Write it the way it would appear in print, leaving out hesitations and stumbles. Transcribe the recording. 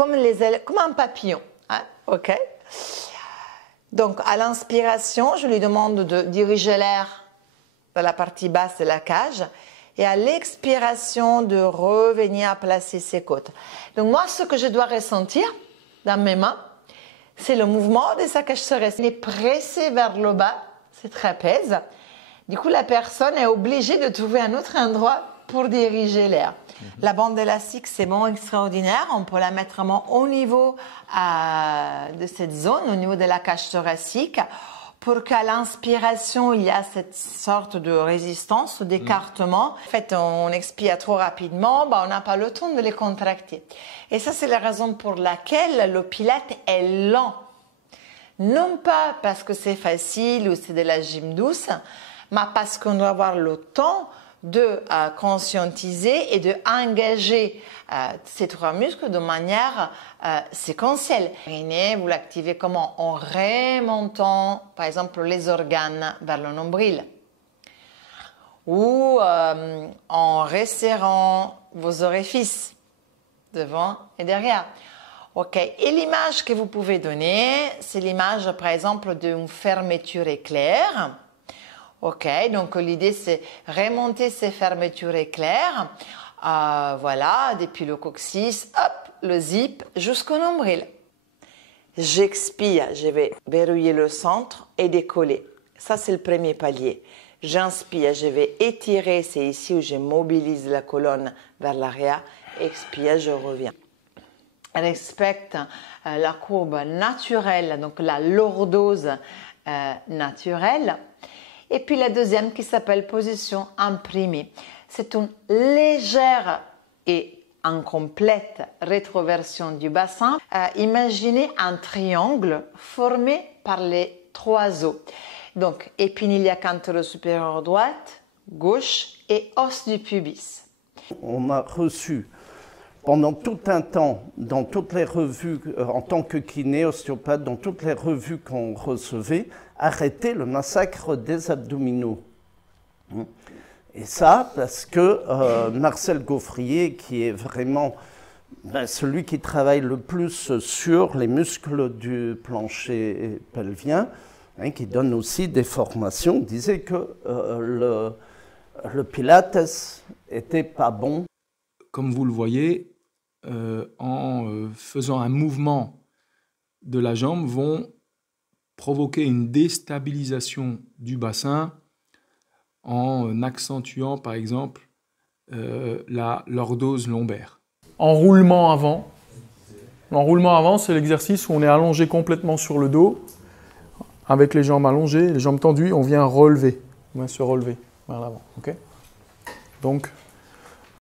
comme les ailes, comme un papillon. Hein? OK. Donc, à l'inspiration, je lui demande de diriger l'air dans la partie basse de la cage. Et à l'expiration, de revenir à placer ses côtes. Donc, moi, ce que je dois ressentir dans mes mains, c'est le mouvement de sa cage thoracique. Il est pressé vers le bas, c'est trapèze. Du coup, la personne est obligée de trouver un autre endroit pour diriger l'air. La bande élastique, c'est bon, extraordinaire. On peut la mettre vraiment au niveau de cette zone, au niveau de la cage thoracique, pour qu'à l'inspiration, il y a cette sorte de résistance, d'écartement. En fait, on expire trop rapidement, on n'a pas le temps de les contracter. Et ça, c'est la raison pour laquelle le Pilate est lent. Non pas parce que c'est facile ou c'est de la gym douce, mais parce qu'on doit avoir le temps de conscientiser et de engager ces trois muscles de manière séquentielle. Vous l'activez comment? En remontant, par exemple, les organes vers le nombril. Ou en resserrant vos orifices, devant et derrière. OK. Et l'image que vous pouvez donner, c'est l'image, par exemple, d'une fermeture éclair. OK. Donc, l'idée, c'est remonter ces fermetures éclairs. Voilà. Depuis le coccyx, hop, le zip, jusqu'au nombril. J'expire. Je vais verrouiller le centre et décoller. Ça, c'est le premier palier. J'inspire. Je vais étirer. C'est ici où je mobilise la colonne vers l'arrière. Expire, je reviens. Respecte la courbe naturelle, donc la lordose naturelle. Et puis la deuxième qui s'appelle position imprimée. C'est une légère et incomplète rétroversion du bassin. Imaginez un triangle formé par les trois os. Donc épingle iliaque supérieure droite, gauche et os du pubis. On a reçu pendant tout un temps, dans toutes les revues, en tant que kiné, ostéopathe, dans toutes les revues qu'on recevait, arrêter le massacre des abdominaux. Et ça, parce que Marcel Gaufrier, qui est vraiment celui qui travaille le plus sur les muscles du plancher pelvien, qui donne aussi des formations, disait que le Pilates n'était pas bon. Comme vous le voyez, en faisant un mouvement de la jambe, vont provoquer une déstabilisation du bassin en accentuant, par exemple, la lordose lombaire. Enroulement avant. L'enroulement avant, c'est l'exercice où on est allongé complètement sur le dos, avec les jambes allongées, les jambes tendues, on vient relever. On vient se relever vers l'avant. Okay. Donc,